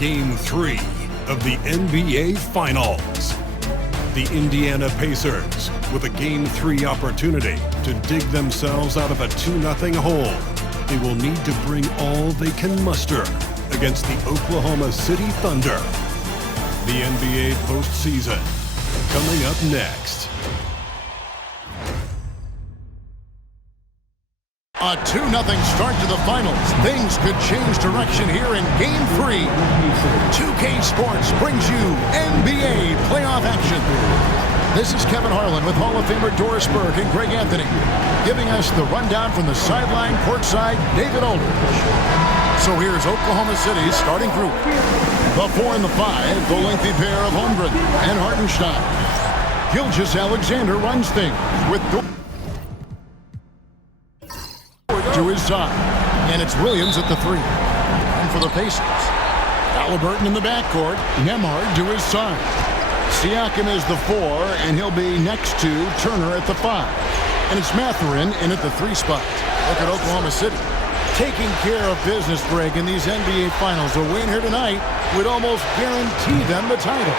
Game 3 of the NBA Finals. The Indiana Pacers, with a Game 3 opportunity to dig themselves out of a 2-0 hole, they will need to bring all they can muster against the Oklahoma City Thunder. The NBA postseason, coming up next. A 2-0 start to the finals. Things could change direction here in Game 3. 2K Sports brings you NBA playoff action. This is Kevin Harlan with Hall of Famer Doris Burke and Greg Anthony, giving us the rundown from the sideline courtside, David Aldridge. So here's Oklahoma City's starting group. The 4 and the 5, the lengthy pair of Holmgren and Hartenstein. Gilgeous-Alexander runs things with to his side, and it's Williams at the 3. And for the Pacers, Halliburton in the backcourt, Nembhard to his side. Siakam is the 4, and he'll be next to Turner at the 5. And it's Mathurin in at the 3 spot. Look at Oklahoma City taking care of business, Greg, in these NBA Finals. A win here tonight would almost guarantee them the title.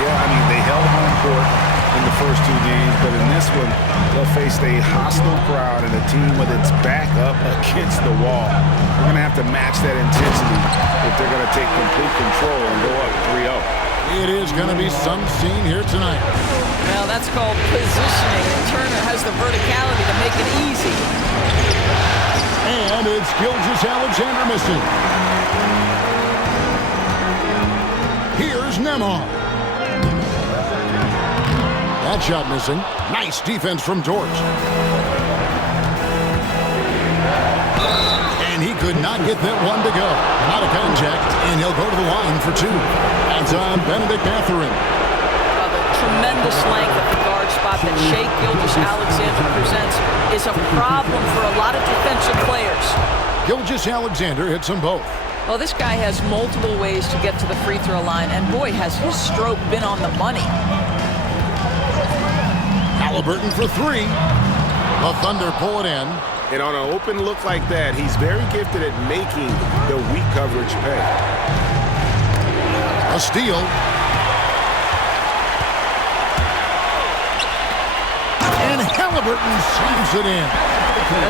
Yeah, I mean, they held home court in the first 2 games, but in this one, they'll face a hostile crowd and a team with its back up against the wall. We're going to have to match that intensity if they're going to take complete control and go up 3-0. It is going to be some scene here tonight. Well, that's called positioning, and Turner has the verticality to make it easy. And it's Gilgeous-Alexander missing. Here's Nembhard. That shot missing. Nice defense from Dort. And he could not get that one to go. Out of contact, and he'll go to the line for 2. That's on Bennedict Mathurin. The tremendous length of the guard spot that Shai Gilgeous-Alexander presents is a problem for a lot of defensive players. Gilgeous-Alexander hits them both. Well, this guy has multiple ways to get to the free throw line, and boy, has his stroke been on the money. Halliburton for 3. The Thunder pull it in. And on an open look like that, he's very gifted at making the weak coverage pay. A steal. And Halliburton slams it in.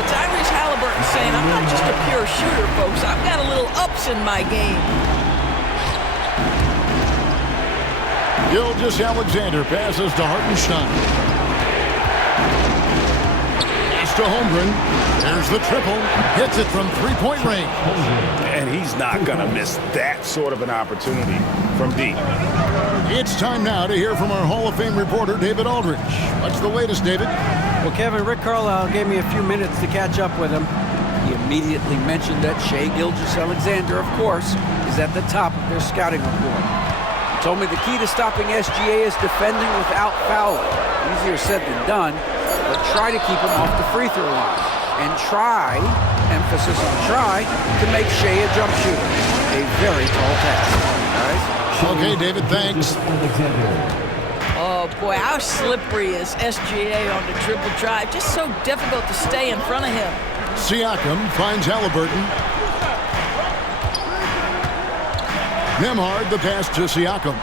Tyrese Halliburton saying, I'm not just a pure shooter, folks. I've got a little ups in my game. Gilgeous-Alexander passes to Hartenstein. To Holmgren. There's the triple. Hits it from 3-point range. And he's not going to miss that sort of an opportunity from deep. It's time now to hear from our Hall of Fame reporter, David Aldridge. What's the latest, David? Well, Kevin, Rick Carlisle gave me a few minutes to catch up with him. He immediately mentioned that Shai Gilgeous-Alexander, of course, is at the top of their scouting report. He told me the key to stopping SGA is defending without fouling. Easier said than done. But try to keep him off the free throw line. And try, emphasis on try, to make Shai a jump shooter. A very tall task. Guys? Okay, David, thanks. Oh, boy, how slippery is SGA on the triple drive? Just so difficult to stay in front of him. Siakam finds Halliburton. Nembhard, the pass to Siakam.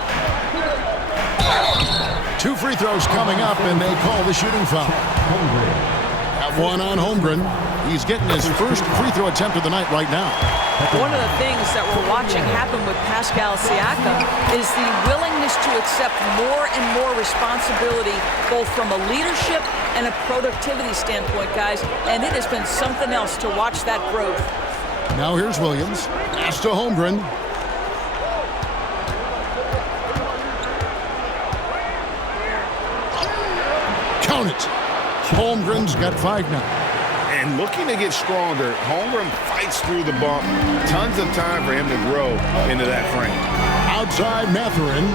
2 free throws coming up, and they call the shooting foul. That one on Holmgren. He's getting his first free throw attempt of the night right now. One of the things that we're watching happen with Pascal Siakam is the willingness to accept more and more responsibility, both from a leadership and a productivity standpoint, guys. And it has been something else to watch that growth. Now here's Williams. Pass to Holmgren. Count it. Holmgren's got 5 now. And looking to get stronger, Holmgren fights through the bump. Tons of time for him to grow into that frame. Outside Mathurin.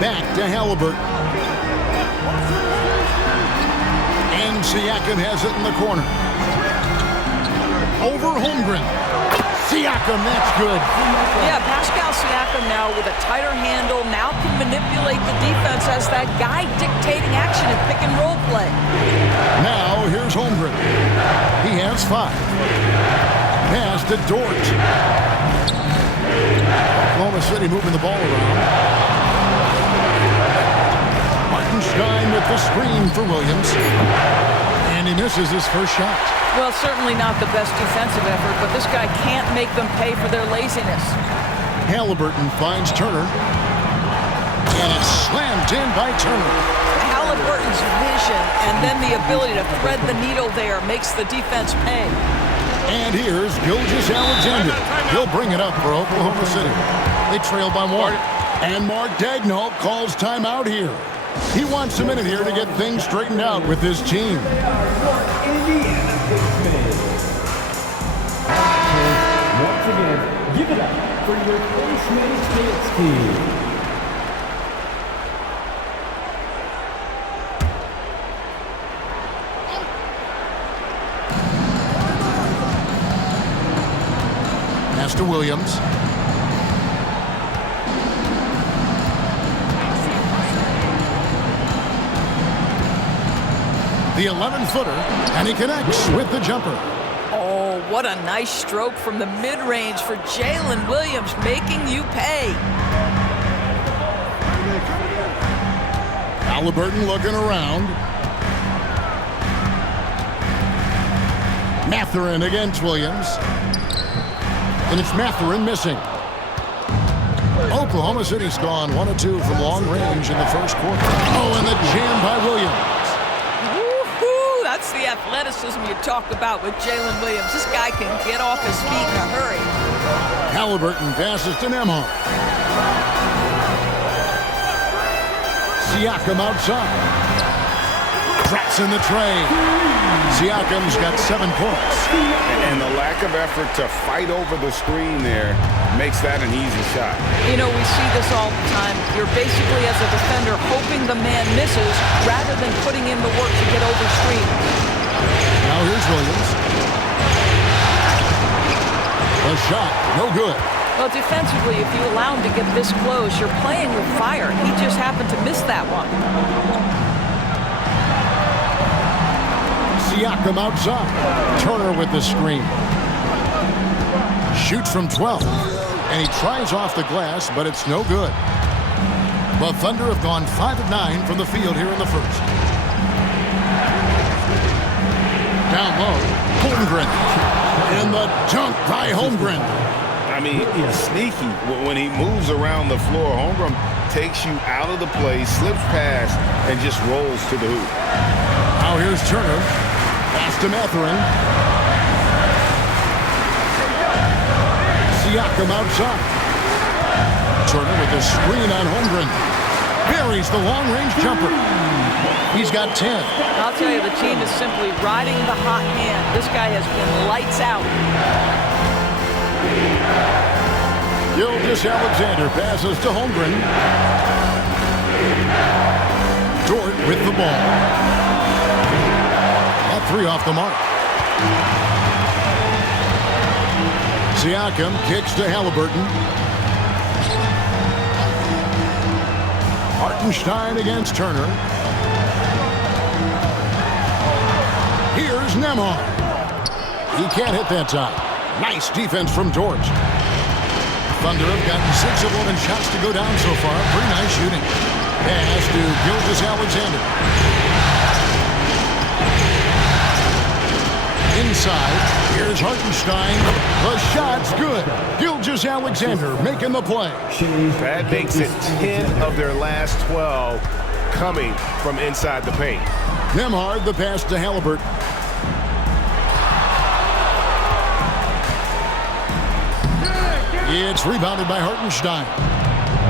Back to Halliburton. And Siakam has it in the corner. Over Holmgren. Siakam, that's good. Yeah, Pascal Siakam now with a tighter handle, now can manipulate the defense as that guy dictating action in pick and roll play. Now here's Holmgren. He has 5. Pass to Dort. Oklahoma City moving the ball around. Hartenstein with the screen for Williams. And he misses his first shot. Well, certainly not the best defensive effort, but this guy can't make them pay for their laziness. Halliburton finds Turner. And it's slammed in by Turner. Halliburton's vision and then the ability to thread the needle there makes the defense pay. And here's Gilgeous-Alexander. He'll bring it up for Oklahoma City. They trail by 1. And Mark Daigneault calls timeout here. He wants a minute here to get things straightened out with his team. Once again, give it up for your Postmates dance team. Pass to Williams. The 11-footer, and he connects with the jumper. Oh, what a nice stroke from the mid-range for Jalen Williams, making you pay. Halliburton looking around. Mathurin against Williams. And it's Mathurin missing. Oklahoma City's gone 1 of 2 from long range in the first quarter. Oh, and the jam by Williams. Woo-hoo! That's the athleticism you talk about with Jalen Williams. This guy can get off his feet in a hurry. Halliburton passes to Nembhard. Siakam outside. Drops in the tray. Siakam's got 7 points. And the lack of effort to fight over the screen there makes that an easy shot. You know, we see this all the time. You're basically, as a defender, hoping the man misses rather than putting in the work to get over screen. Now here's Williams. A shot, no good. Well, defensively, if you allow him to get this close, you're playing with fire. He just happened to miss that one. Siakam outside. Turner with the screen. Shoots from 12. And he tries off the glass, but it's no good. The Thunder have gone 5 of 9 from the field here in the first. Down low, Holmgren. And the dunk by Holmgren. I mean, he's sneaky. When he moves around the floor, Holmgren takes you out of the play, slips past, and just rolls to the hoop. Now here's Turner. Pass to Mathurin. Siakam outside. Turner with the screen on Holmgren. Buries the long-range jumper. He's got 10. I'll tell you, the team is simply riding the hot hand. This guy has been lights out. Gilgeous-Alexander passes to Holmgren. Dort with the ball. That 3 off the mark. Siakam kicks to Halliburton. Hartenstein against Turner. Here's Nembhard. He can't hit that time. Nice defense from Dort. Thunder have gotten 6 of 11 shots to go down so far. Pretty nice shooting. Pass to Gilgeous-Alexander. Inside, here's Hartenstein. The shot's good. Gilgeous-Alexander making the play. That makes it 10 of their last 12 coming from inside the paint. Nembhard, the pass to Halliburton. It's rebounded by Hartenstein.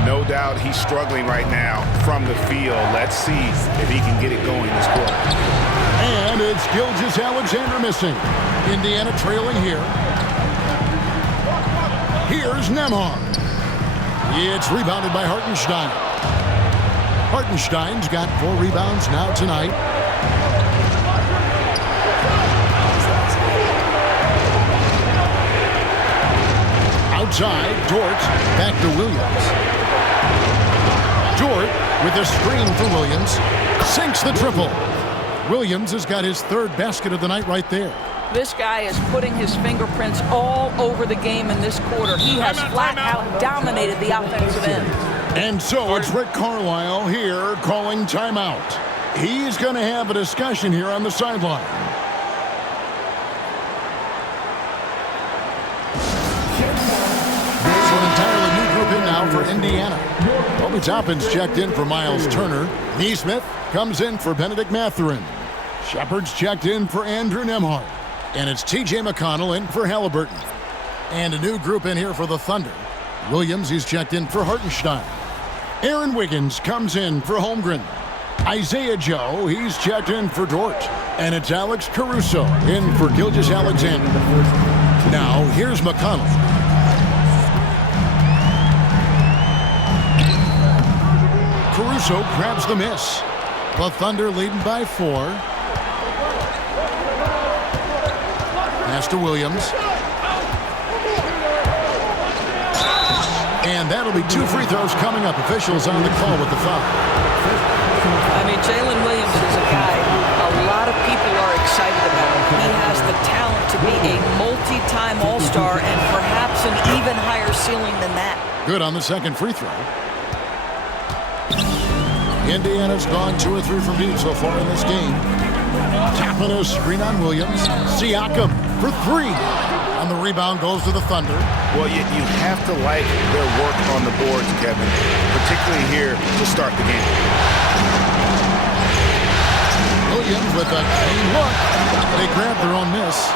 No doubt he's struggling right now from the field. Let's see if he can get it going this quarter. And it's Gilgeous-Alexander missing. Indiana trailing here. Here's Nembhard. It's rebounded by Hartenstein. Hartenstein's got 4 rebounds now tonight. Outside, Dort back to Williams. Dort with a screen for Williams. Sinks the triple. Williams has got his 3rd basket of the night right there. This guy is putting his fingerprints all over the game in this quarter. He has flat out dominated the offensive end. And so it's Rick Carlisle here calling timeout. He's going to have a discussion here on the sideline. So an entirely new group in now for Indiana. Obi Toppin's checked in for Miles Turner. Neesmith comes in for Benedict Mathurin. Shepard's checked in for Andrew Nembhard. And it's T.J. McConnell in for Halliburton. And a new group in here for the Thunder. Williams, he's checked in for Hartenstein. Aaron Wiggins comes in for Holmgren. Isaiah Joe, he's checked in for Dort. And it's Alex Caruso in for Gilgeous-Alexander. Now, here's McConnell. Caruso grabs the miss. The Thunder leading by 4. Pass to Williams. And that'll be 2 free throws coming up. Officials on the call with the foul. I mean, Jalen Williams is a guy a lot of people are excited about. He has the talent to be a multi-time All-Star and perhaps an even higher ceiling than that. Good on the second free throw. Indiana's gone 2 or 3 from deep so far in this game. Tapping a screen on Williams. Siakam for 3. And the rebound goes to the Thunder. Well, you have to like their work on the boards, Kevin, particularly here to start the game. Williams with a clean look. They grab their own miss.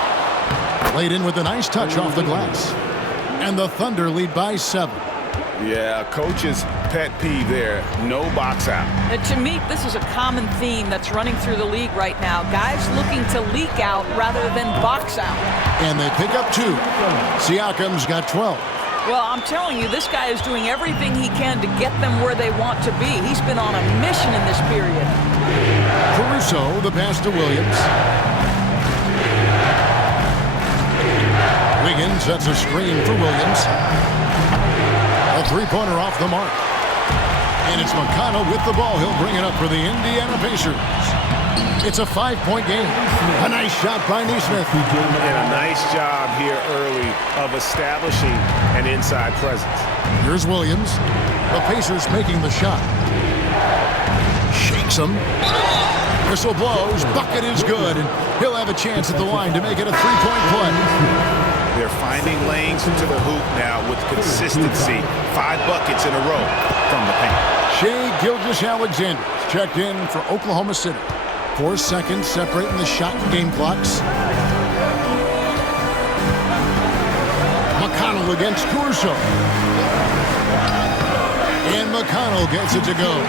Played in with a nice touch off the glass. And the Thunder lead by 7. Yeah, coach's pet peeve there. No box out. And to me, this is a common theme that's running through the league right now. Guys looking to leak out rather than box out. And they pick up 2. Siakam's got 12. Well, I'm telling you, this guy is doing everything he can to get them where they want to be. He's been on a mission in this period. Caruso, the pass to Williams. Wiggins sets a screen for Williams. A 3-pointer off the mark. And it's McConnell with the ball. He'll bring it up for the Indiana Pacers. It's a 5-point game. A nice shot by Neesmith. And a nice job here early of establishing an inside presence. Here's Williams. The Pacers making the shot. Shakes him. Whistle blows. Bucket is good. And he'll have a chance at the line to make it a 3-point play. They're finding lanes into the hoop now with consistency. 5 buckets in a row from the paint. Shai Gilgeous-Alexander checked in for Oklahoma City. 4 seconds separating the shot and game clocks. McConnell against Caruso. And McConnell gets it to go.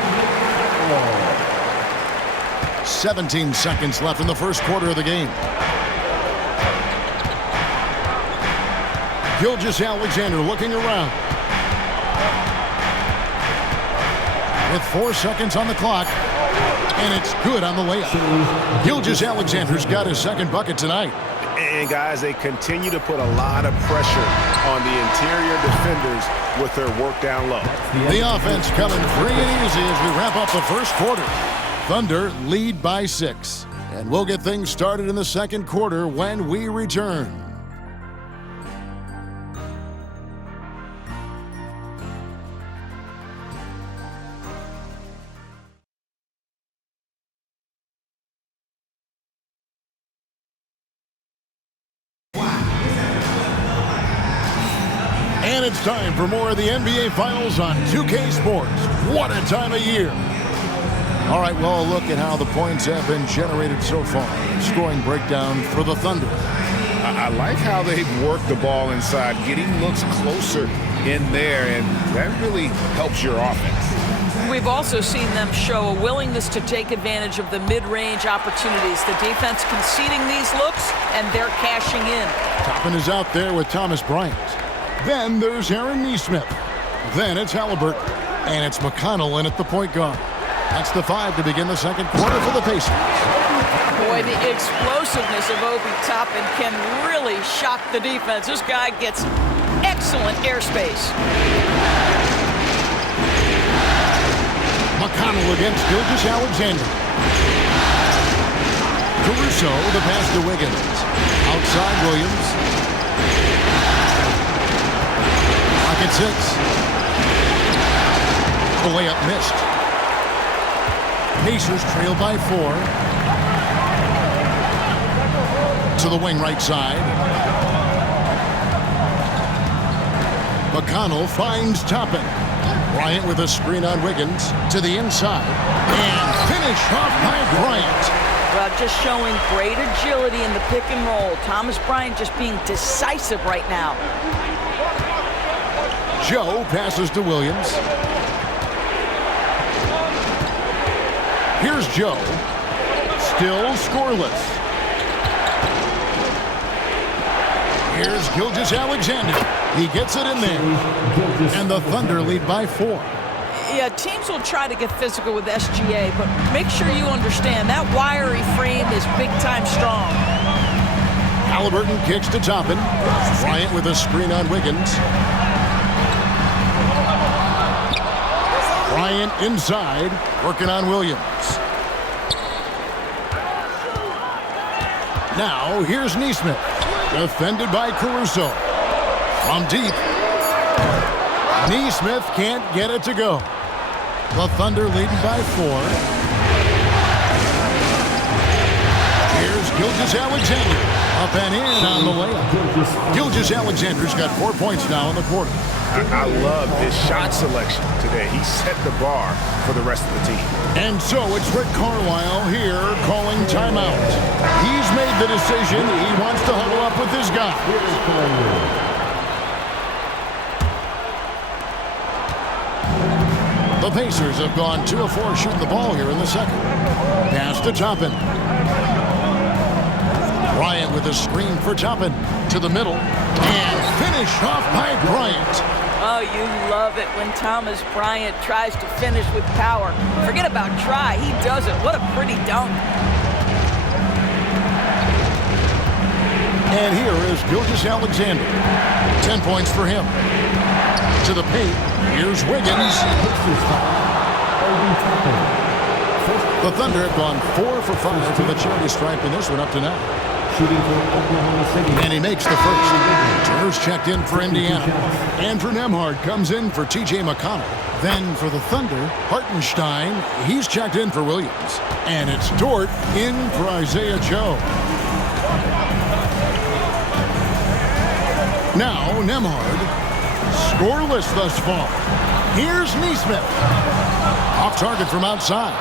17 seconds left in the first quarter of the game. Gilgeous-Alexander looking around. With 4 seconds on the clock. And it's good on the layup. Gilgeous-Alexander's got his second bucket tonight. And guys, they continue to put a lot of pressure on the interior defenders with their work down low. The offense coming free and easy as we wrap up the first quarter. Thunder lead by 6. And we'll get things started in the second quarter when we return. And it's time for more of the NBA Finals on 2K Sports. What a time of year. All right, well, a look at how the points have been generated so far. Scoring breakdown for the Thunder. I like how they've worked the ball inside, getting looks closer in there, and that really helps your offense. We've also seen them show a willingness to take advantage of the mid-range opportunities. The defense conceding these looks, and they're cashing in. Toppin is out there with Thomas Bryant. Then there's Aaron Neesmith. Then it's Halliburton. And it's McConnell in at the point guard. That's the 5 to begin the second quarter for the Pacers. Boy, the explosiveness of Obi Toppin can really shock the defense. This guy gets excellent airspace. McConnell against Gilgeous-Alexander. Caruso, the pass to Wiggins. Outside Williams. Pocket 6. The layup missed. Pacers trail by 4. To the wing right side. McConnell finds Toppin. Bryant with a screen on Wiggins to the inside. And finish off by Bryant. Well, just showing great agility in the pick and roll. Thomas Bryant just being decisive right now. Joe passes to Williams. Here's Joe. Still scoreless. Here's Gilgeous-Alexander. He gets it in there. And the Thunder lead by 4. Yeah, teams will try to get physical with SGA, but make sure you understand that wiry frame is big-time strong. Halliburton kicks to Toppin. Bryant with a screen on Wiggins. Bryant inside, working on Williams. Now, here's Nesmith. Defended by Caruso. From deep. Nesmith can't get it to go. The Thunder leading by 4. Here's Gilgeous-Alexander. Up and in on the layup. Gilgeous-Alexander's got 4 points now in the quarter. I love his shot selection today. He set the bar for the rest of the team. And so it's Rick Carlisle here calling timeout. He's made the decision. He wants to huddle up with his guy. The Pacers have gone 2 of 4 shooting the ball here in the second. Pass to Toppin. Bryant with a screen for Toppin to the middle. And finish off by Bryant. Oh, you love it when Thomas Bryant tries to finish with power. Forget about try. He does it. What a pretty dunk. And here is Gilgeous-Alexander. 10 points for him. To the paint. Here's Wiggins. The Thunder have gone 4 for 5 to the charity stripe in this one up to now. Shooting for Oklahoma City. And he makes the first. Turner's checked in for Indiana. Andrew Nembhard comes in for T.J. McConnell. Then for the Thunder, Hartenstein. He's checked in for Williams. And it's Dort in for Isaiah Joe. Now Nembhard. Scoreless thus far. Here's Nesmith. Off target from outside.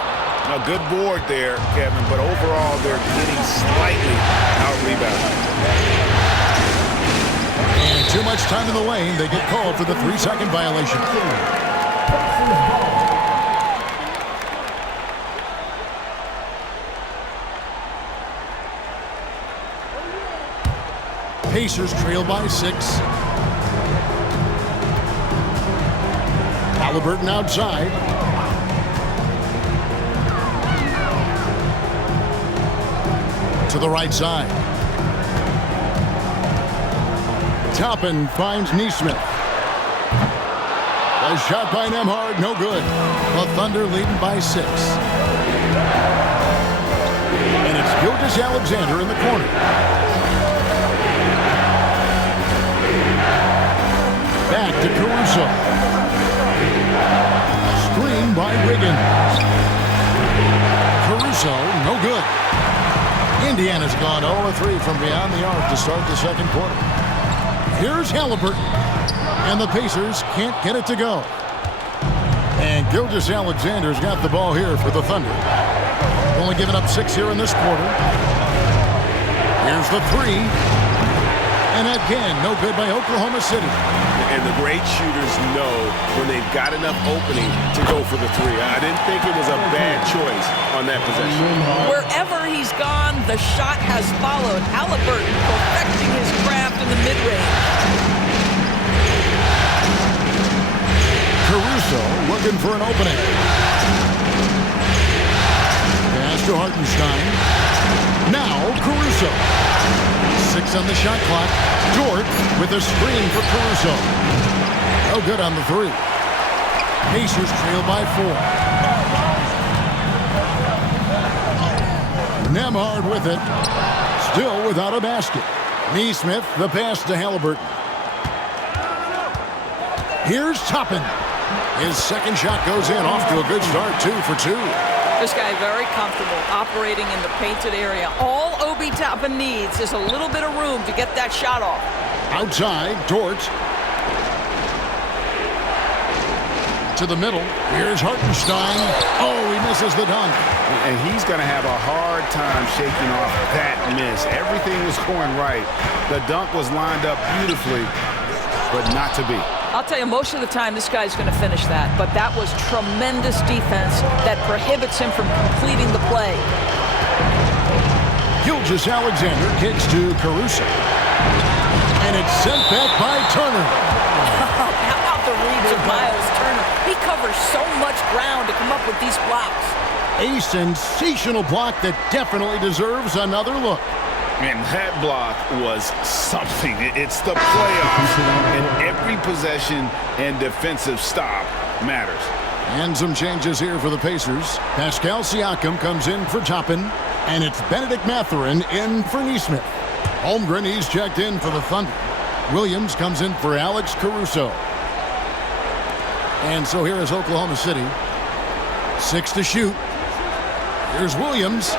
A good board there, Kevin, but overall they're getting slightly out-rebounded. And too much time in the lane. They get called for the 3-second violation. Pacers trail by 6. Halliburton outside. To the right side. Toppin finds Nesmith. A shot by Nembhard, no good. The Thunder leading by 6. And it's Gilgeous-Alexander in the corner. Back to Caruso. Screen by Wiggins. Caruso, no good. Indiana's gone 0-3 from beyond the arc to start the second quarter. Here's Halliburton. And the Pacers can't get it to go. And Gilgeous-Alexander's got the ball here for the Thunder. Only given up 6 here in this quarter. Here's the 3. And again, no good by Oklahoma City. And the great shooters know when they've got enough opening to go for the 3. I didn't think it was a bad choice on that possession. Wherever he's gone, the shot has followed. Halliburton perfecting his craft in the mid-range. Caruso looking for an opening. Pass to Hartenstein. Now Caruso. 6 on the shot clock. Dort with a screen for Caruso. No good on the 3. Pacers trail by 4. Nembhard with it. Still without a basket. Neesmith, the pass to Halliburton. Here's Toppin. His second shot goes in, off to a good start, 2 for 2. This guy very comfortable operating in the painted area. All Obi Toppin needs is a little bit of room to get that shot off. Outside, Dort. To the middle. Here's Hartenstein. Oh, he misses the dunk. And he's going to have a hard time shaking off that miss. Everything was going right. The dunk was lined up beautifully, but not to be. I'll tell you, most of the time this guy's going to finish that, but that was tremendous defense that prohibits him from completing the play. Gilgeous-Alexander kicks to Caruso. And it's sent back by Turner. How about the reads of Miles Turner? He covers so much ground to come up with these blocks. A sensational block that definitely deserves another look. And that block was something. It's the playoffs, and every possession and defensive stop matters. And some changes here for the Pacers. Pascal Siakam comes in for Toppin, and it's Benedict Mathurin in for Neesmith. Holmgren, he's checked in for the Thunder. Williams comes in for Alex Caruso. And so here is Oklahoma City. 6 to shoot. Here's Williams.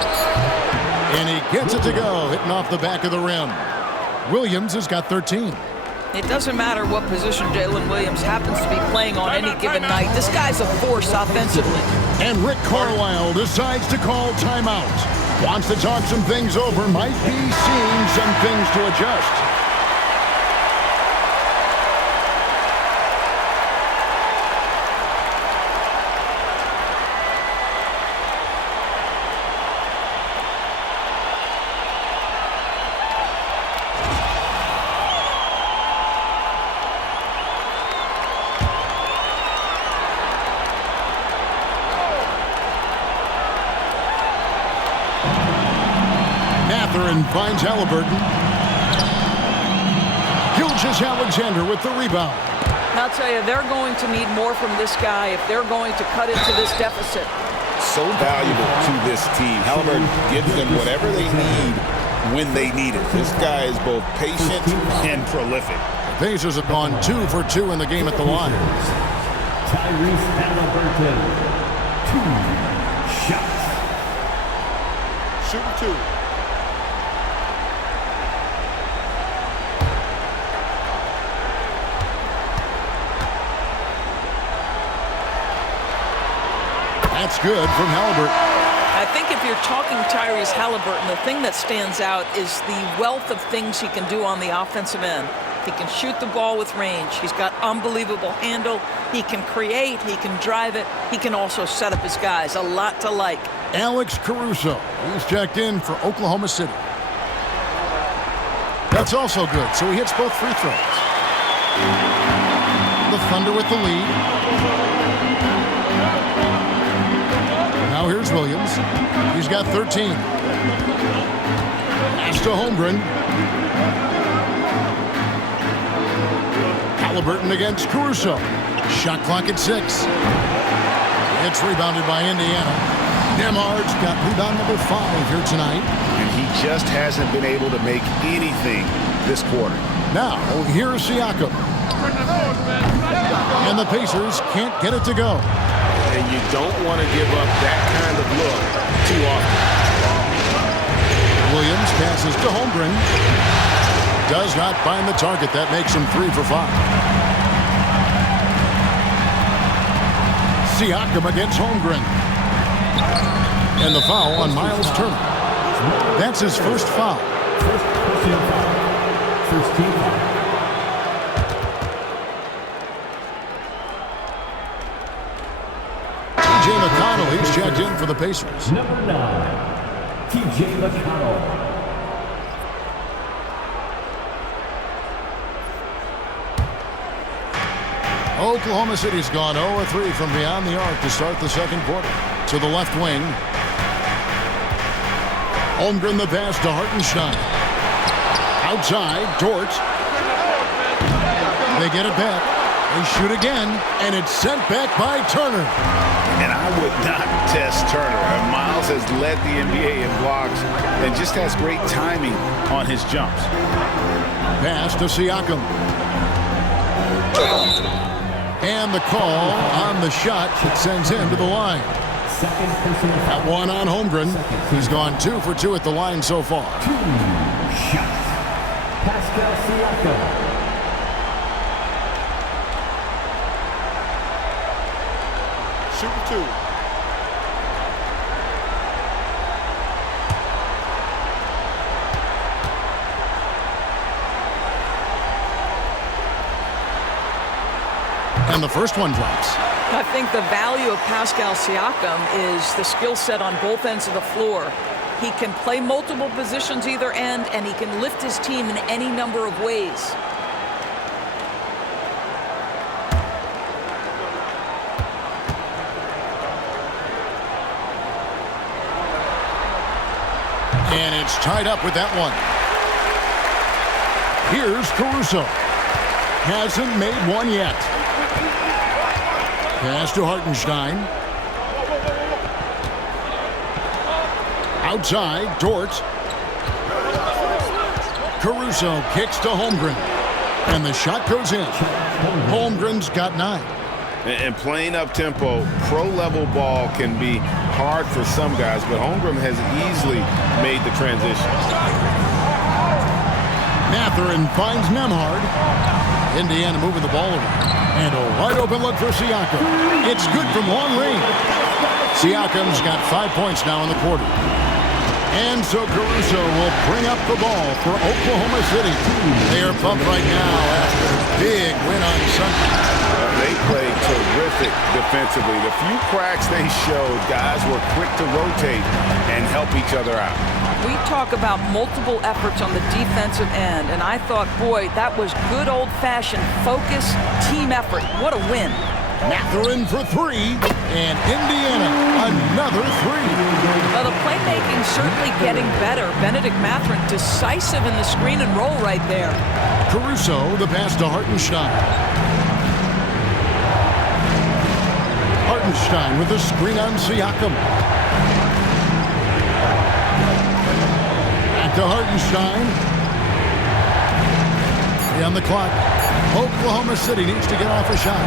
And he gets it to go, hitting off the back of the rim. Williams has got 13. It doesn't matter what position Jalen Williams happens to be playing on any given night. This guy's a force offensively. And Rick Carlisle decides to call timeout. Wants to talk some things over, might be seeing some things to adjust. Mathurin finds Halliburton. Gilgeous-Alexander with the rebound. I'll tell you, they're going to need more from this guy if they're going to cut into this deficit. So valuable to this team. Halliburton gives them whatever they need when they need it. This guy is both patient and prolific. The Pacers have gone 2 for 2 in the game at the line. Tyrese Halliburton, 2 shots. Shooting 2. That's good from Halliburton. I think if you're talking Tyrese Halliburton, the thing that stands out is the wealth of things he can do on the offensive end. He can shoot the ball with range. He's got unbelievable handle. He can create. He can drive it. He can also set up his guys. A lot to like. Alex Caruso. He's checked in for Oklahoma City. That's also good, so he hits both free throws. The Thunder with the lead. Now here's Williams. He's got 13. Pass to Holmgren. Halliburton against Caruso. Shot clock at 6. It's rebounded by Indiana. Nembhard's got rebound number 5 here tonight. And he just hasn't been able to make anything this quarter. Now, here's Siakam. And the Pacers can't get it to go. And you don't want to give up that kind of look too often. Williams passes to Holmgren. Does not find the target. That makes him 3 for 5. Siakam against Holmgren. And the foul on Miles Turner. That's his first foul. First personal foul. First team foul. T.J. McConnell, he's checked in for the Pacers. Number 9, T.J. McConnell. Oklahoma City's gone 0-3 from beyond the arc to start the second quarter. To the left wing. Holmgren the pass to Hartenstein. Outside, Dort. They get it back. They shoot again, and it's sent back by Turner. And I would not test Turner. Miles has led the NBA in blocks and just has great timing on his jumps. Pass to Siakam. And the call on the shot that sends him to the line. Second personal That one on Holmgren. He's gone 2 for 2 at the line so far. 2 shots. Pascal Siakam. Shooting 2. And the first one drops. I think the value of Pascal Siakam is the skill set on both ends of the floor. He can play multiple positions either end, and he can lift his team in any number of ways. And it's tied up with that one. Here's Caruso. Hasn't made one yet. Pass to Hartenstein. Outside, Dort. Caruso kicks to Holmgren. And the shot goes in. Holmgren's got 9. And playing up-tempo, pro-level ball can be hard for some guys, but Holmgren has easily made the transition. Mathurin finds Nembhard. Indiana moving the ball around. And a wide open look for Siakam. It's good from long range. Siakam's got 5 points now in the quarter. And so Caruso will bring up the ball for Oklahoma City. They are pumped right now after a big win on Sunday. They played terrific defensively. The few cracks they showed, guys were quick to rotate and help each other out. We talk about multiple efforts on the defensive end, and I thought, boy, that was good old-fashioned focus, team effort. What a win. Mathurin for 3, and Indiana another 3. Well, the playmaking certainly getting better. Benedict Mathurin decisive in the screen and roll right there. Caruso, the pass to Hartenstein. Hartenstein with the screen on Siakam. Back to Hartenstein. On the clock. Oklahoma City needs to get off a shot.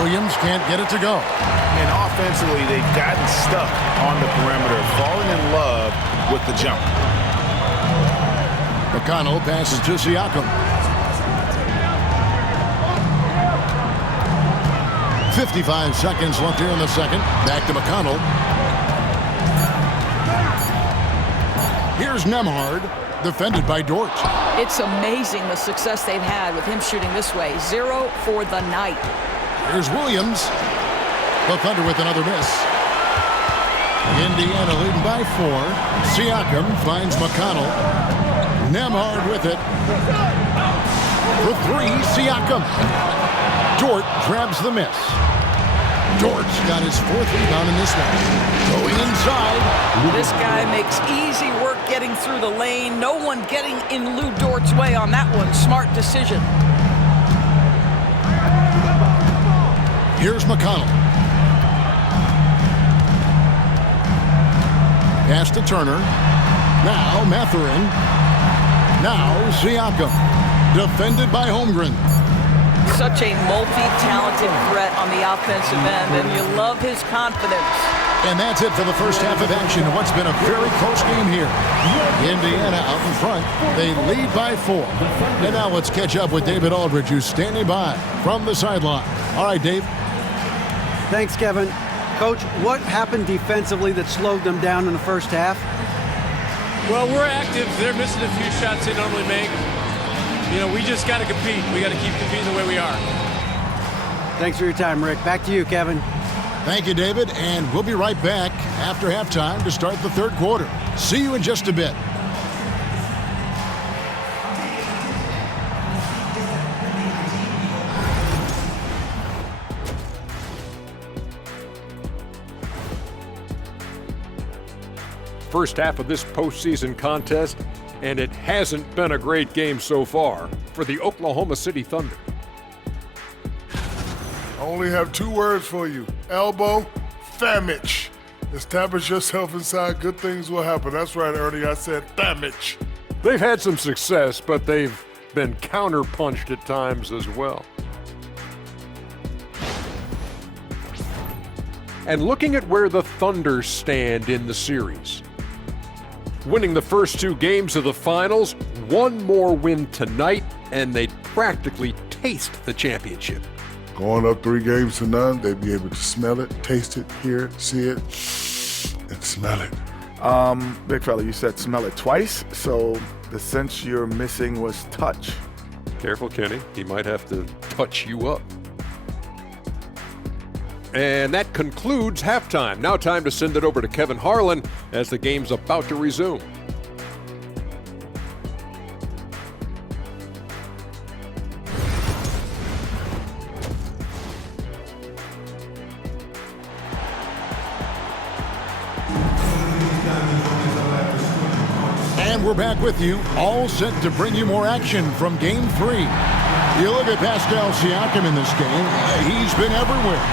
Williams can't get it to go. And offensively, they've gotten stuck on the perimeter, falling in love with the jump. McConnell passes to Siakam. 55 seconds left here in the second. Back to McConnell. Here's Nembhard, defended by Dort. It's amazing the success they've had with him shooting this way. 0 for the night. Here's Williams. The Thunder with another miss. Indiana leading by 4. Siakam finds McConnell. Nembhard with it. For 3, Siakam. Dort grabs the miss. Dort's got his 4th rebound in this one. Going inside. This guy makes easy work getting through the lane. No one getting in Lou Dort's way on that one. Smart decision. Here's McConnell. Pass to Turner. Now Mathurin. Now Siakam. Defended by Holmgren. Such a multi-talented threat on the offensive end, and you love his confidence. And that's it for the first half of action in what's been a very close game here. Indiana out in front. They lead by 4. And now let's catch up with David Aldridge, who's standing by from the sideline. All right, Dave. Thanks, Kevin. Coach, what happened defensively that slowed them down in the first half? Well, we're active. They're missing a few shots they normally make. You know, we just got to compete. We got to keep competing the way we are. Thanks for your time, Rick. Back to you, Kevin. Thank you, David, and we'll be right back after halftime to start the third quarter. See you in just a bit. First half of this postseason contest, and it hasn't been a great game so far for the Oklahoma City Thunder. only have 2 words for you. Elbow, famich. Establish yourself inside, good things will happen. That's right, Ernie, I said famich. They've had some success, but they've been counterpunched at times as well. And looking at where the Thunder stand in the series. Winning the first 2 games of the finals, 1 more win tonight, and they'd practically taste the championship. Going up 3 games to none, they'd be able to smell it, taste it, hear it, see it, and smell it. Big fella, you said smell it twice, so the sense you're missing was touch. Careful, Kenny. He might have to touch you up. And that concludes halftime. Now time to send it over to Kevin Harlan as the game's about to resume. And we're back with you, all set to bring you more action from Game 3. You look at Pascal Siakam in this game, he's been everywhere.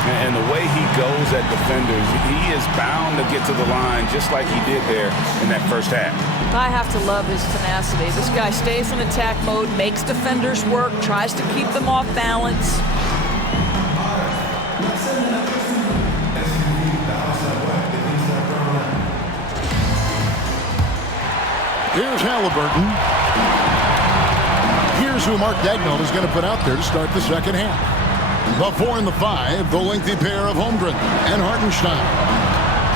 And the way he goes at defenders, he is bound to get to the line just like he did there in that first half. I have to love his tenacity. This guy stays in attack mode, makes defenders work, tries to keep them off balance. Here's Halliburton. Here's who Mark Daigneault is going to put out there to start the second half. The 4 and the 5, the lengthy pair of Holmgren and Hartenstein.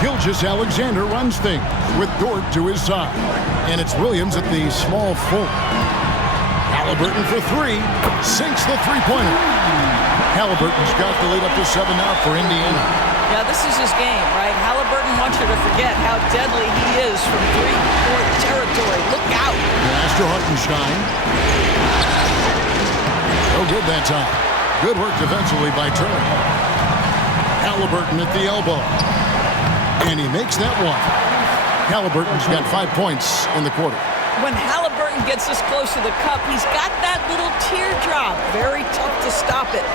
Gilgeous-Alexander runs things with Dort to his side. And it's Williams at the small forward. Halliburton for 3, sinks the three-pointer. Halliburton's got the lead up to 7 now for Indiana. Yeah, this is his game, right? Halliburton wants you to forget how deadly he is from 3-point territory. Look out. Pass to Hartenstein. No good that time. Good work defensively by Turner. Halliburton at the elbow. And he makes that one. Halliburton's got 5 points in the quarter. When Halliburton gets this close to the cup, he's got that little teardrop. Very tough to stop it.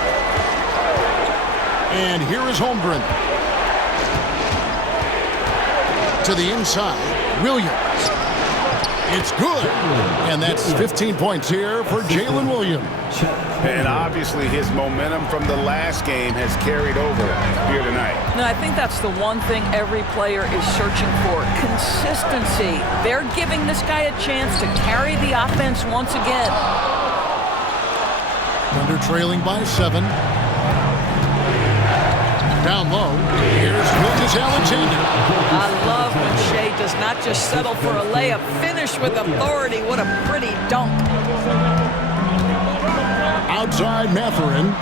And here is Holmgren. To the inside, Williams. It's good. And that's 15 points here for Jalen Williams. And obviously his momentum from the last game has carried over here tonight. No, I think that's the one thing every player is searching for. Consistency. They're giving this guy a chance to carry the offense once again. Thunder trailing by 7. Down low, here's Gilgeous-Alexander. I love when Shea does not just settle for a layup, finish with authority. What a pretty dunk. Outside Mathurin.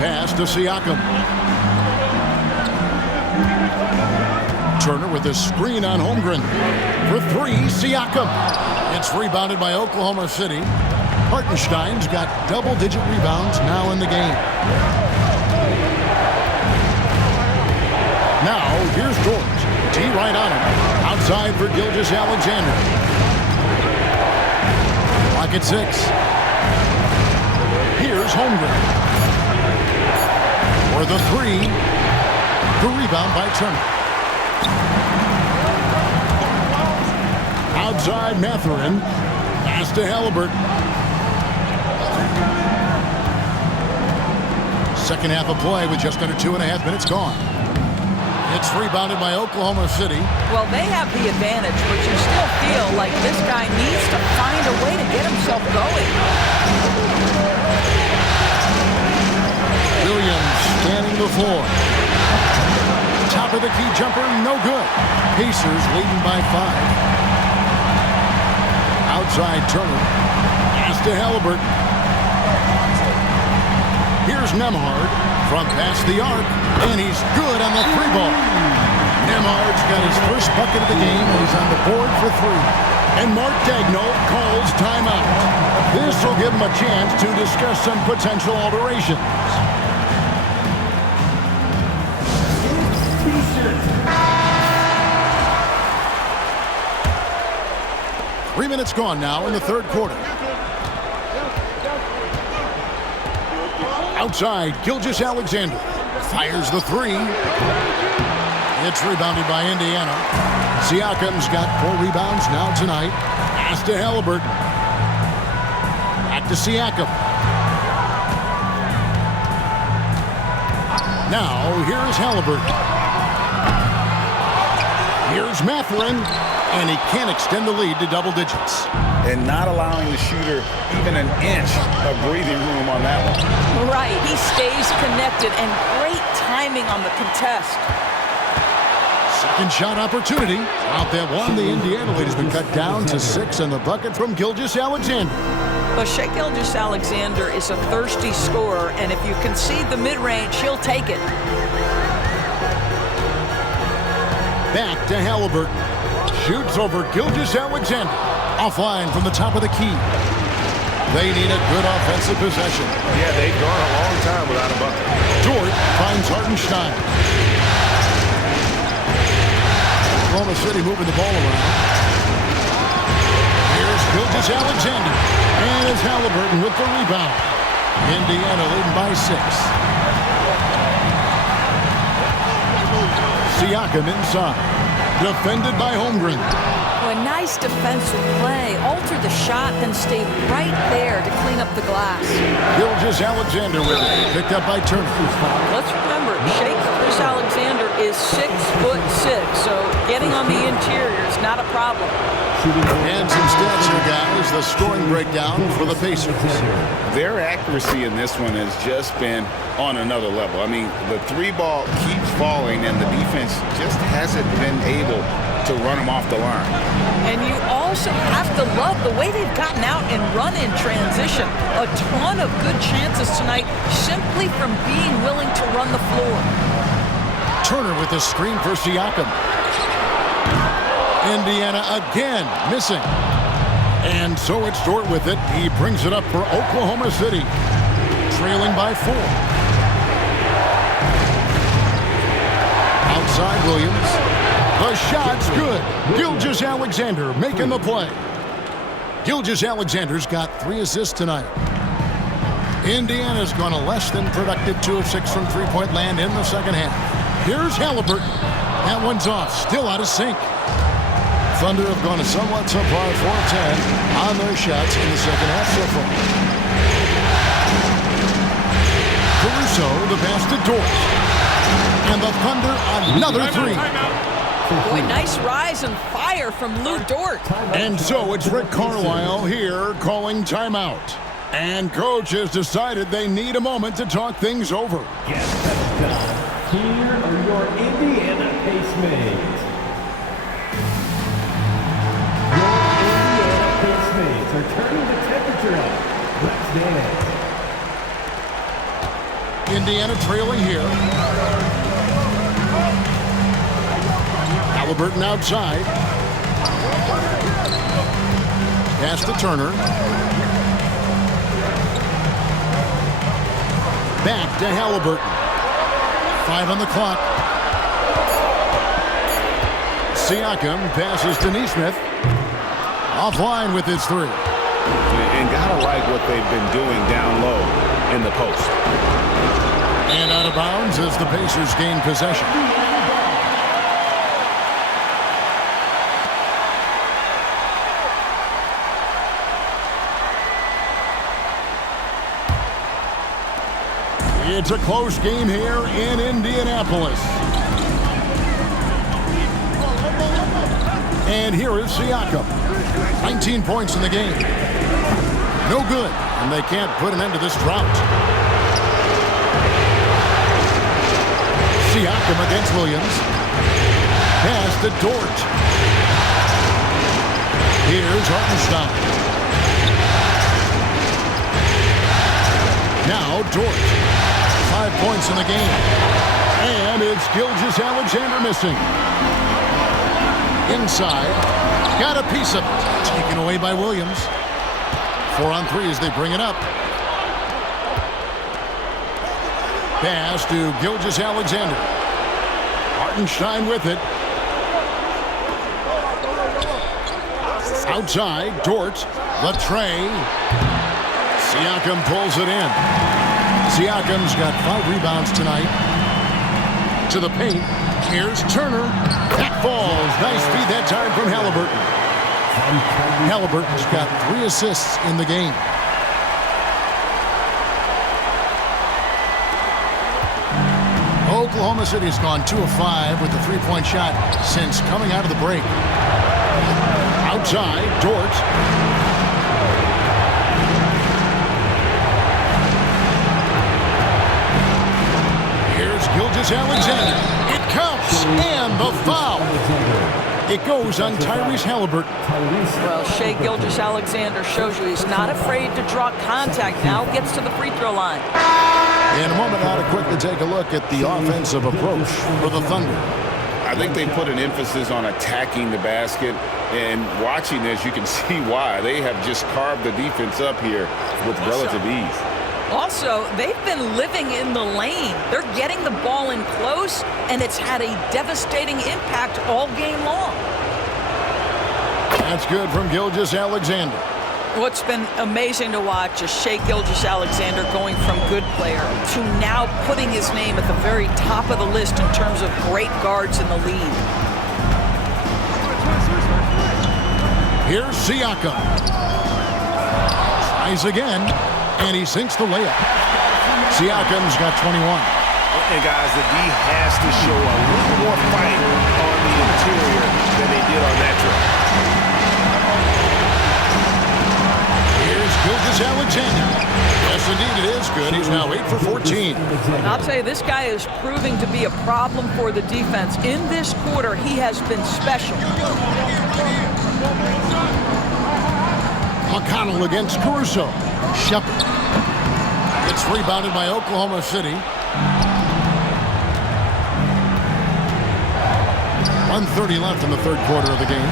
Pass to Siakam. Turner with a screen on Holmgren. For 3, Siakam. It's rebounded by Oklahoma City. Hartenstein's got double-digit rebounds now in the game. Now, here's Dort. T right on him. Outside for Gilgeous-Alexander. Clock at 6. Here's Holmgren. For the 3. The rebound by Turner. Outside Mathurin. Pass to Halliburton. Second half of play with just under 2.5 minutes gone. It's rebounded by Oklahoma City. Well, they have the advantage, but you still feel like this guy needs to find a way to get himself going. Williams scanning the floor. Top of the key jumper, no good. Pacers leading by 5. Outside Turner. Pass to Halliburton. Here's Nembhard from past the arc, and he's good on the 3-ball. Nembhard's got his first bucket of the game, and he's on the board for 3. And Mark Daigneault calls timeout. This will give him a chance to discuss some potential alterations. Three minutes gone now in the third quarter. Outside, Gilgeous-Alexander fires the three. It's rebounded by Indiana. Siakam's got 4 rebounds now tonight. Pass to Halliburton. Back to Siakam. Now, here's Halliburton. Here's Mathurin, and he can't extend the lead to double digits. And not allowing the shooter even an inch of breathing room on that one. Right, he stays connected, and great timing on the contest. Second shot opportunity. Out that one, the Indiana lead has been cut down to 6, and the bucket from Gilgeous-Alexander. But Shai Gilgeous-Alexander is a thirsty scorer, and if you concede the mid-range, he'll take it. Back to Halliburton. Shoots over Gilgeous-Alexander. Offline from the top of the key. They need a good offensive possession. Yeah, they've gone a long time without a bucket. Dort finds Hartenstein. Oklahoma City moving the ball around. Here's Gilgeous-Alexander. And it's Halliburton with the rebound. Indiana leading by 6. Siakam inside. Defended by Holmgren. A nice defensive play. Alter the shot, then stay right there to clean up the glass. Gilgeous-Alexander with it. Picked up by Turner. Let's remember, Shai Gilgeous-Alexander is 6'6", so getting on the interior is not a problem. And some stats here, guys. The scoring breakdown for the Pacers. Their accuracy in this one has just been on another level. I mean, the 3-ball keeps falling, and the defense just hasn't been able to run them off the line. And you also have to love the way they've gotten out and run in transition. A ton of good chances tonight simply from being willing to run the floor. Turner with the screen for Siakam. Indiana again missing. And so it's Dort with it. He brings it up for Oklahoma City. Trailing by 4. Outside Williams. The shot's good. Gilgeous-Alexander making the play. Gilgeous-Alexander's got 3 assists tonight. Indiana's gone a less than productive 2 of 6 from three-point land in the second half. Here's Halliburton. That one's off. Still out of sync. Thunder have gone a somewhat subpar 4 of 10 on their shots in the second half so far. Caruso, the pass to Dort. And the Thunder, another 3. Boy, nice rise and fire from Lou Dort. And so it's Rick Carlisle here calling timeout. And coach has decided they need a moment to talk things over. Yes, that's done. Here are your Indiana Pacemates. Are turning the temperature up. Let's dance. Indiana trailing here. Halliburton outside. Pass to Turner. Back to Halliburton. 5 on the clock. Siakam passes to Nesmith. Offline with his 3. And gotta like what they've been doing down low in the post. And out of bounds as the Pacers gain possession. It's a close game here in Indianapolis. And here is Siakam. 19 points in the game. No good, and they can't put an end to this drought. Siakam against Williams. Pass to Dort. Here's Hartenstein. Now Dort. 5 points in the game. And it's Gilgeous-Alexander missing. Inside. Got a piece of it. Taken away by Williams. 4 on 3 as they bring it up. Pass to Gilgeous-Alexander. Hartenstein with it. Outside, Dort. The tray. Siakam pulls it in. Siakam's got 5 rebounds tonight. To the paint. Here's Turner. That falls. Nice feed that time from Halliburton. Halliburton's got 3 assists in the game. Oklahoma City's gone 2 of 5 with the 3-point shot since coming out of the break. Outside, Dort. Here's Gilgeous-Alexander. It counts, and the foul. It goes on Tyrese Halliburton. Well, Shai Gilgeous-Alexander shows you he's not afraid to draw contact. Now gets to the free throw line. In a moment now to quickly take a look at the offensive approach for the Thunder. I think they put an emphasis on attacking the basket, and watching this, you can see why. They have just carved the defense up here with relative ease. Also, they've been living in the lane. They're getting the ball in close, and it's had a devastating impact all game long. That's good from Gilgeous-Alexander. What's been amazing to watch is Shai Gilgeous-Alexander going from good player to now putting his name at the very top of the list in terms of great guards in the league. Here's Siakam. Tries again, and he sinks the layup. Siakam's got 21. And guys, the D has to show a little more fight on the interior than they did on that trip. Here's Gilgeous-Alexander. Yes, indeed, it is good. He's now 8 for 14. I'll tell you, this guy is proving to be a problem for the defense. In this quarter, he has been special. McConnell against Caruso. Shepard. It's rebounded by Oklahoma City. 1:30 left in the third quarter of the game.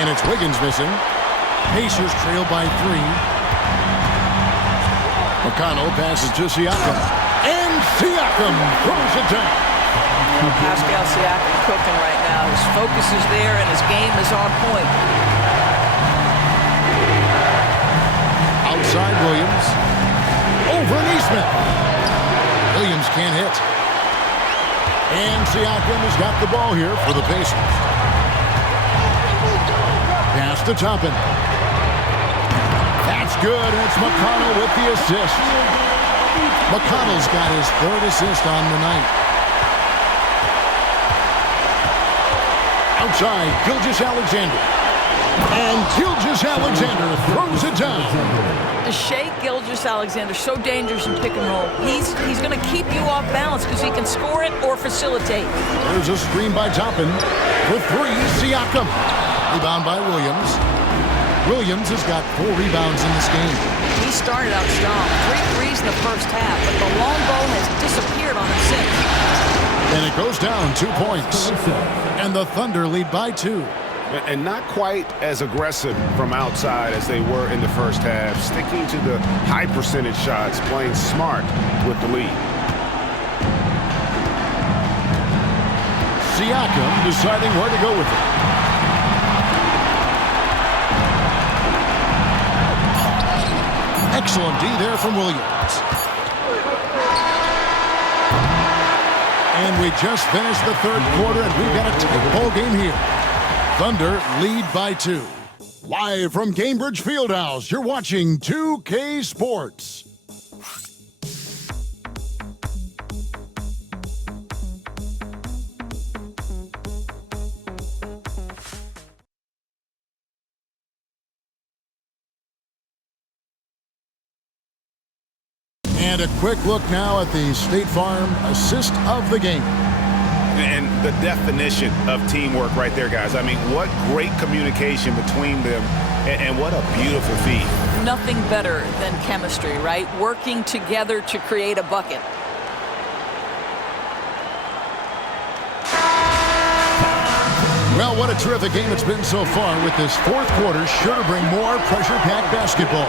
And it's Wiggins missing. Pacers trail by 3. McConnell passes to Siakam. And Siakam throws it down. Pascal Siakam cooking right now. His focus is there and his game is on point. Outside Williams. Over Neesmith. Williams can't hit. And Siakam has got the ball here for the Pacers. Pass to Toppin. That's good, and it's McConnell with the assist. McConnell's got his 3rd assist on the night. Outside, Gilgeous-Alexander. And Gilgeous-Alexander throws it down. Shai Gilgeous-Alexander, so dangerous in pick and roll. He's going to keep you off balance because he can score it or facilitate. There's a screen by Toppin. For 3, Siakam. Rebound by Williams. Williams has got 4 rebounds in this game. He started out strong. 3 threes in the first half, but the long ball has disappeared on him since. And it goes down 2 points. And the Thunder lead by 2. And not quite as aggressive from outside as they were in the first half. Sticking to the high percentage shots, playing smart with the lead. Siakam deciding where to go with it. Excellent D there from Williams. And we just finished the third quarter, and we've got a tight ball game here. Thunder lead by 2. Live from Cambridge Fieldhouse, you're watching 2K Sports. And a quick look now at the State Farm assist of the game. And the definition of teamwork right there, guys. I mean, what great communication between them, and what a beautiful feat. Nothing better than chemistry, right? Working together to create a bucket. Well, what a terrific game it's been so far, with this fourth quarter sure to bring more pressure-packed basketball.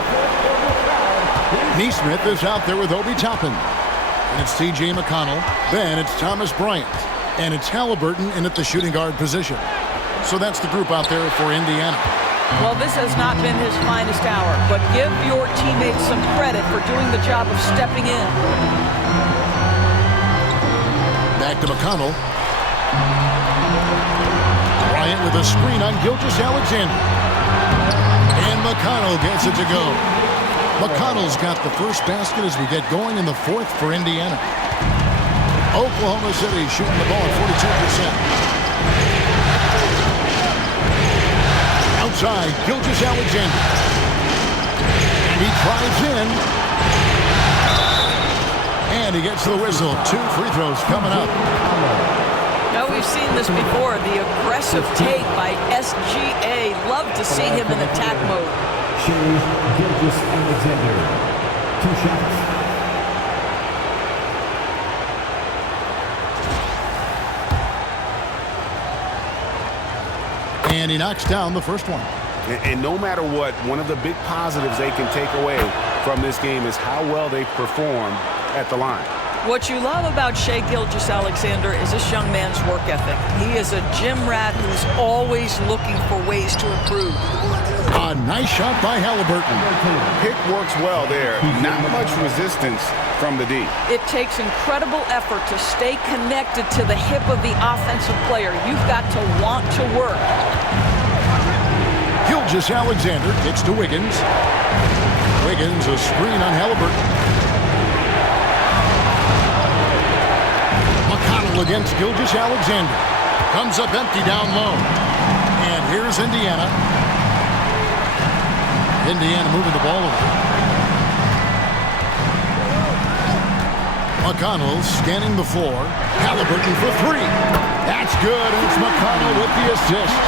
Neesmith is out there with Obi Toppin. And it's T.J. McConnell. Then it's Thomas Bryant. And it's Halliburton in at the shooting guard position. So that's the group out there for Indiana. Well, this has not been his finest hour, but give your teammates some credit for doing the job of stepping in. Back to McConnell. Bryant with a screen on Gilgeous-Alexander. And McConnell gets it to go. McConnell's got the first basket as we get going in the fourth for Indiana. Oklahoma City shooting the ball at 42%. Outside, Gilgeous-Alexander. And he drives in. And he gets the whistle. 2 free throws coming up. Now, we've seen this before. The aggressive take by SGA. Love to see him in attack mode. Gilgeous-Alexander, 2 shots. And he knocks down the first one. And no matter what, one of the big positives they can take away from this game is how well they perform at the line. What you love about Shai Gilgeous-Alexander is this young man's work ethic. He is a gym rat who's always looking for ways to improve. A nice shot by Halliburton. Pick works well there. Not much resistance from the D. It takes incredible effort to stay connected to the hip of the offensive player. You've got to want to work. Gilgeous-Alexander kicks to Wiggins. Wiggins, a screen on Halliburton. McConnell against Gilgeous-Alexander. Comes up empty down low. And here's Indiana. Indiana moving the ball over. McConnell scanning the floor. Halliburton for 3. That's good. And it's McConnell with the assist.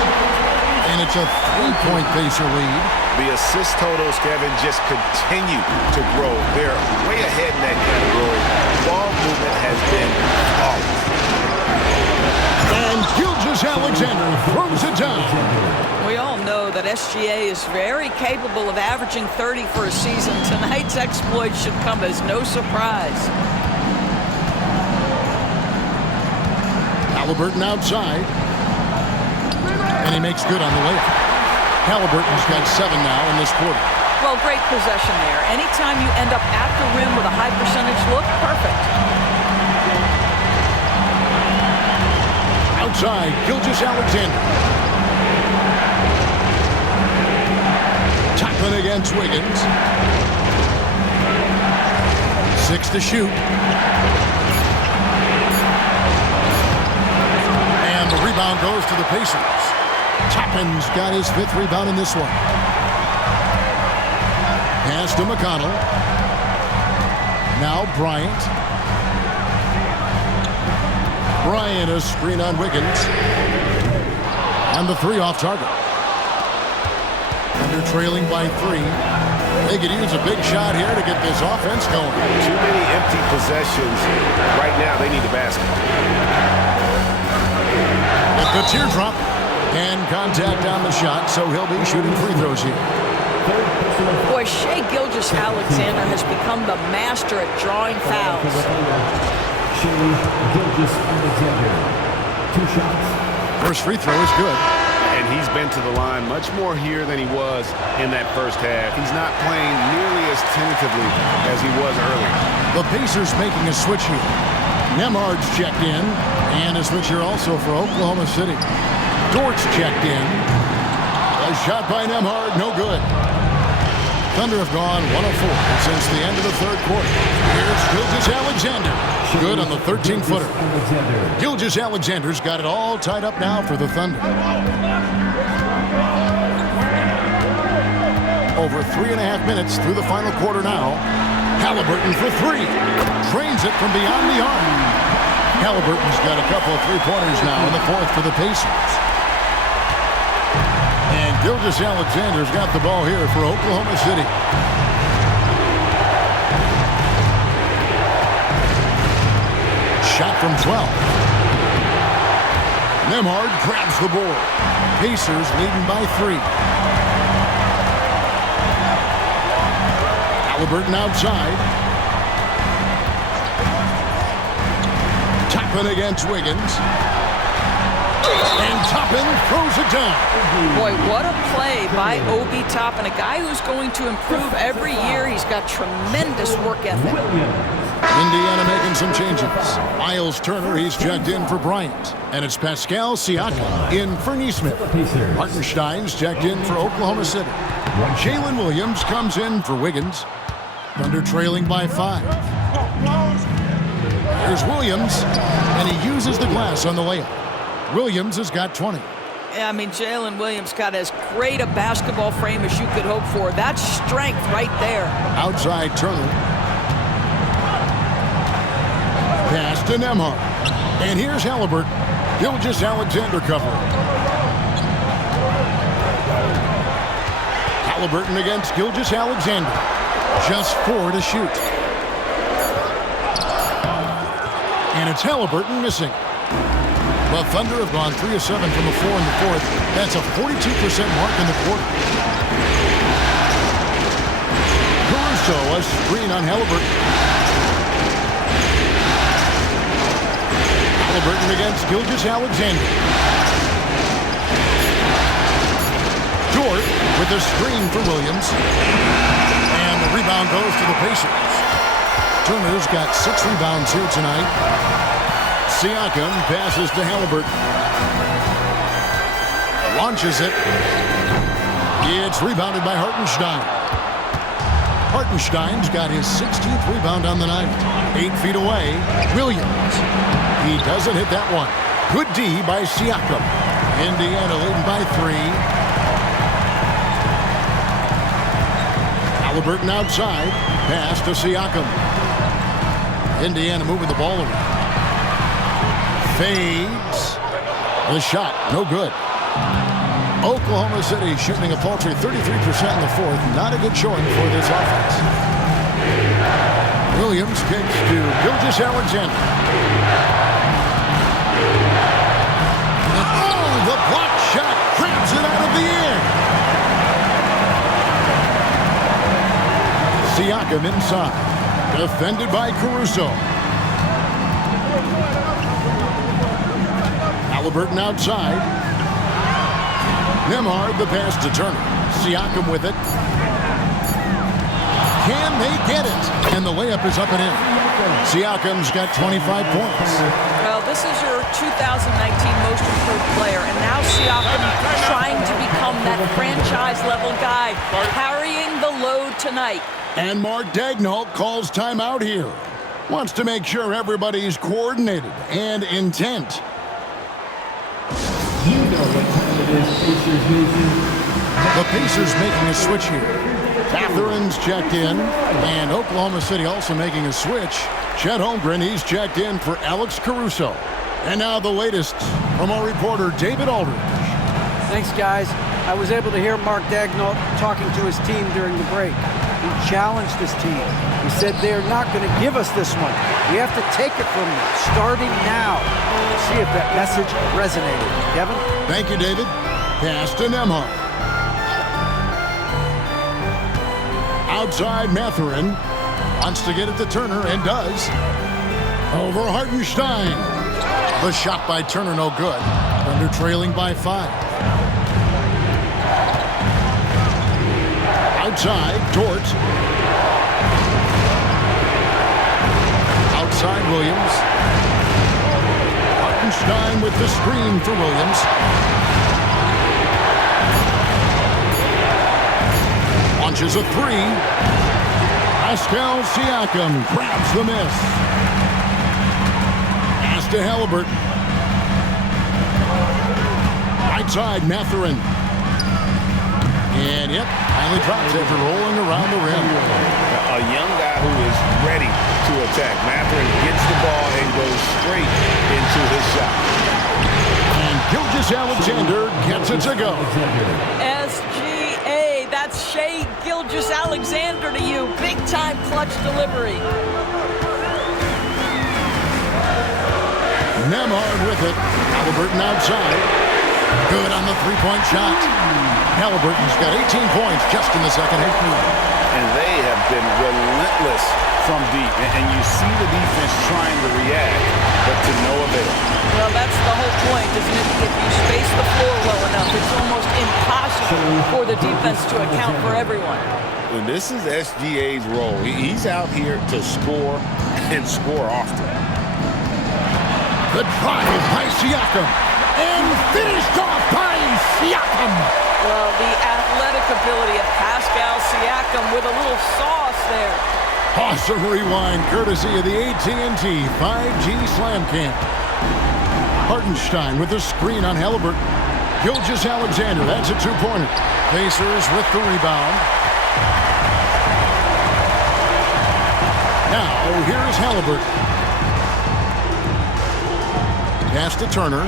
And it's a 3-point Pacer lead. The assist totals, Kevin, just continue to grow. They're way ahead in that category. Ball movement has been flawless. And Gilgeous-Alexander throws it down. We all know that SGA is very capable of averaging 30 for a season. Tonight's exploit should come as no surprise. Halliburton outside. And he makes good on the layup. Halliburton's got 7 now in this quarter. Well, great possession there. Anytime you end up at the rim with a high percentage look, perfect. Outside, Gilgeous-Alexander. Toppin against Wiggins. 6 to shoot. And the rebound goes to the Pacers. Toppin's got his 5th rebound in this one. Pass to McConnell. Now Bryant. Bryant, a screen on Wiggins. And the 3 off target. Thunder trailing by 3. They could use a big shot here to get this offense going. Too many empty possessions. Right now, they need a basket. With the teardrop. And contact on the shot, so he'll be shooting free throws here. Boy, Shai Gilgeous-Alexander has become the master at drawing fouls. Shai Gilgeous-Alexander, 2 shots. First free throw is good. And he's been to the line much more here than he was in that first half. He's not playing nearly as tentatively as he was earlier. The Pacers making a switch here. Nembhard's checked in, and a switch here also for Oklahoma City. Dort's checked in. A shot by Nembhard, no good. Thunder have gone 1 of 4 since the end of the third quarter. Here's Gilgeous-Alexander. Good on the 13-footer. Gilgeous-Alexander's got it all tied up now for the Thunder. Over 3.5 minutes through the final quarter now. Halliburton for 3. Drains it from beyond the arc. Halliburton's got a couple of 3-pointers now in the fourth for the Pacers. And Gilgeous-Alexander's got the ball here for Oklahoma City. Shot from 12. Nembhard grabs the board. Pacers leading by 3. Halliburton outside. Toppin against Wiggins. And Toppin throws it down. Boy, what a play by Obi Toppin, a guy who's going to improve every year. He's got tremendous work ethic. Indiana making some changes. Miles Turner, he's checked in for Bryant. And it's Pascal Siakam in for Neesmith. Hartenstein's checked in for Oklahoma City. Jalen Williams comes in for Wiggins. Thunder trailing by 5. Here's Williams, and he uses the glass on the layup. Williams has got 20. Yeah, I mean, Jalen Williams got as great a basketball frame as you could hope for. That's strength right there. Outside Turner. Pass to Nembhard. And here's Halliburton. Gilgeous-Alexander covering. Halliburton against Gilgeous-Alexander. Just 4 to shoot. And it's Halliburton missing. The Thunder have gone 3 of 7 from the floor in the fourth. That's a 42% mark in the quarter. Caruso, a screen on Halliburton. Halliburton against Gilgeous-Alexander. Dort with a screen for Williams. And the rebound goes to the Pacers. Turner's got 6 rebounds here tonight. Siakam passes to Halliburton. Launches it. It's rebounded by Hartenstein. Hartenstein's got his 16th rebound on the night. 8 feet away, Williams. He doesn't hit that one. Good D by Siakam. Indiana leading by 3. Halliburton outside. Pass to Siakam. Indiana moving the ball around. Fades. The shot, no good. Oklahoma City shooting a paltry 33% in the fourth. Not a good showing for this offense. Williams kicks to Gilgeous-Alexander. Oh, the block shot grabs it out of the air. Siakam inside. Defended by Caruso. Halliburton outside. Nembhard the pass to Turner. Siakam with it. Can they get it? And the layup is up and in. Siakam's got 25 points. Well, this is your 2019 most improved player, and now Siakam trying to become that franchise-level guy, carrying the load tonight. And Mark Daigneault calls timeout here. Wants to make sure everybody's coordinated and intent. You know what time it is, Pacers Nation. The Pacers making a switch here. Catherine's checked in, and Oklahoma City also making a switch. Chet Holmgren, he's checked in for Alex Caruso. And now the latest from our reporter, David Aldridge. Thanks, guys. I was able to hear Mark Daigneault talking to his team during the break. He challenged his team. He said they're not going to give us this one. We have to take it from them, starting now. We'll see if that message resonated. Kevin? Thank you, David. Pass to Nembhard. Outside Mathurin. Wants to get it to Turner, and does. Over Hartenstein. The shot by Turner, no good. Thunder trailing by 5. Outside, Dort. Outside, Williams. Hartenstein with the screen for Williams. Launches a 3. Pascal Siakam grabs the miss. Pass to Halliburton. Right side, Mathurin. And yep, finally drops after rolling around the rim. A young guy who is ready to attack. Mathurin gets the ball and goes straight into his shot. And Gilgeous-Alexander gets it to go. SGA, that's Shai Gilgeous-Alexander to you. Big-time clutch delivery. Nembhard with it. Halliburton outside. Good on the three-point shot. Halliburton's got 18 points just in the second half. and they have been relentless from deep. And you see the defense trying to react, but to no avail. Well, that's the whole point, isn't it? If you space the floor well enough, it's almost impossible for the defense to account for everyone. And this is SGA's role. He's out here to score and score often. The drive by Siakam. And finished off by Siakam. Well, the athletic ability of Pascal Siakam with a little sauce there. Awesome rewind courtesy of the AT&T 5G Slam Camp. Hartenstein with the screen on Halliburton. Gilgeous-Alexander, that's a two-pointer. Pacers with the rebound. Now, here's Halliburton. Pass to Turner.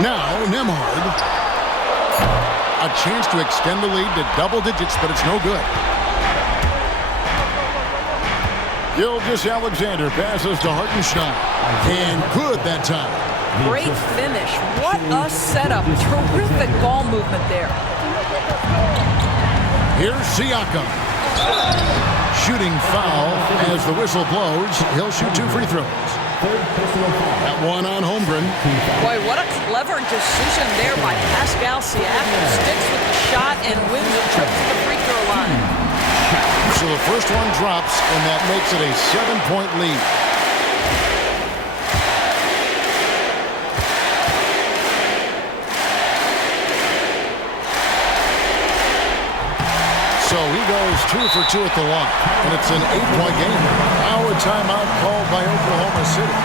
Now, Nembhard. A chance to extend the lead to double digits, but it's no good. Gilgeous-Alexander passes to Hartenstein. And good that time. Great finish. What a setup. Terrific ball movement there. Here's Siakam. Shooting foul as the whistle blows. He'll shoot 2 free throws. That one on Holmgren. Boy, what a clever decision there by Pascal Siakam. Sticks with the shot and wins a trip to the free throw line. So the first one drops, and that makes it a 7-point lead. So he goes 2 for 2 at the line, and it's an 8-point game. Now a timeout called by Oklahoma City.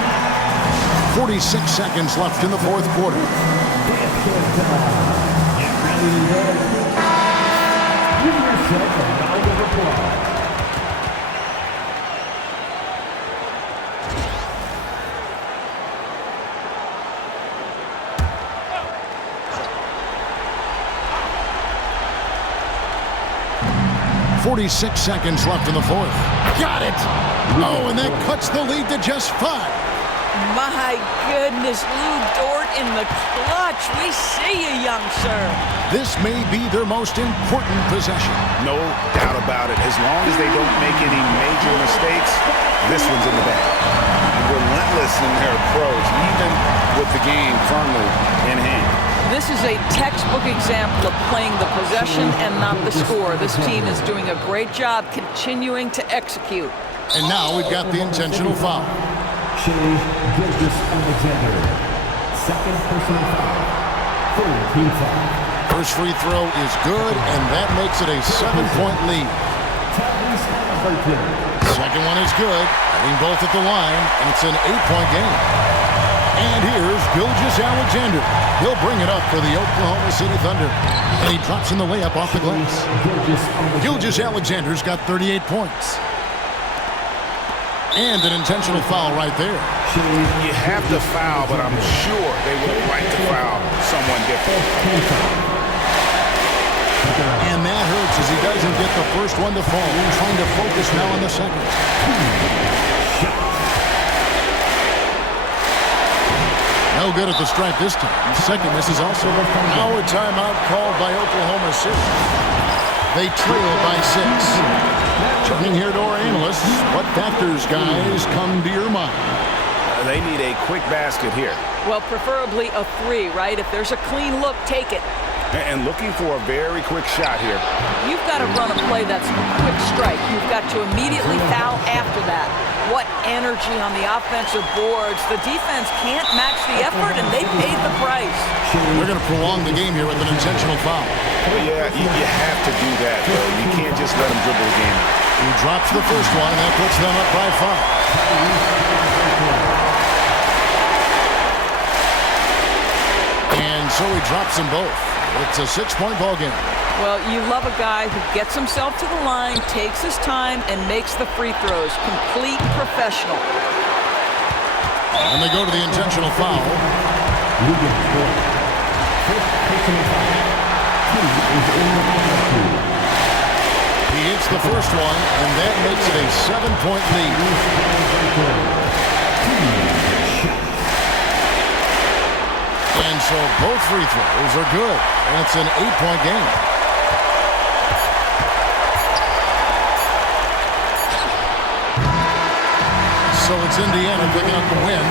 46 seconds left in the fourth quarter. .46 seconds left in the fourth. Got it! Oh, and that cuts the lead to just 5. My goodness, Lou Dort in the clutch. We see you, young sir. This may be their most important possession. No doubt about it. As long as they don't make any major mistakes, this one's in the bag. Relentless in their approach, even with the game firmly in hand. This is a textbook example of playing the possession and not the score. This team is doing a great job continuing to execute. And now we've got the intentional foul. Shai Gilgeous-Alexander. Second personal foul. Third team foul. First free throw is good, and that makes it a 7-point lead. Second one is good, hitting both at the line, and it's an 8-point game. And here's Gilgeous-Alexander. He'll bring it up for the Oklahoma City Thunder. And he drops in the layup off the glass. Gilgeous-Alexander's got 38 points. And an intentional foul right there. You have to foul, but I'm sure they would have liked to foul someone different. And that hurts as he doesn't get the first one to fall. He's trying to focus now on the second. No good at the stripe this time. Second miss is also now a timeout called by Oklahoma City. They trail by 6. Turning here to our analysts, what factors, guys, come to your mind? They need a quick basket here. Well, preferably a 3, right? If there's a clean look, take it. And looking for a very quick shot here. You've got to run a play that's a quick strike. You've got to immediately foul after that. What energy on the offensive boards. The defense can't match the effort, and they paid the price. We're going to prolong the game here with an intentional foul. Yeah, you have to do that, though. You can't just let them dribble the game. He drops the first one, and that puts them up by 5. And so he drops them both. It's a 6-point ball game. Well, you love a guy who gets himself to the line, takes his time, and makes the free throws. Complete professional. And they go to the intentional foul. He hits the first one, and that makes it a 7-point lead. And so So both free throws are good, and it's an 8-point game. So it's Indiana picking up the win.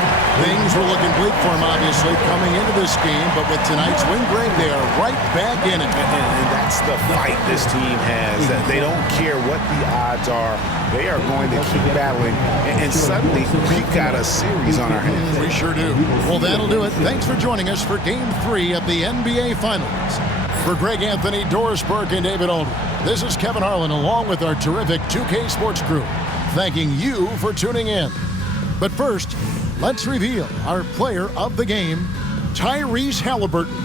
Things were looking bleak for them, obviously, coming into this game. But with tonight's win, Greg, they are right back in it. And that's the fight this team has. That they don't care what the odds are. They are going to keep battling. And suddenly, we've got a series on our hands. We sure do. Well, that'll do it. Thanks for joining us for Game 3 of the NBA Finals. For Greg Anthony, Doris Burke, and David Aldridge, this is Kevin Harlan along with our terrific 2K Sports crew, thanking you for tuning in. But first, let's reveal our player of the game, Tyrese Halliburton.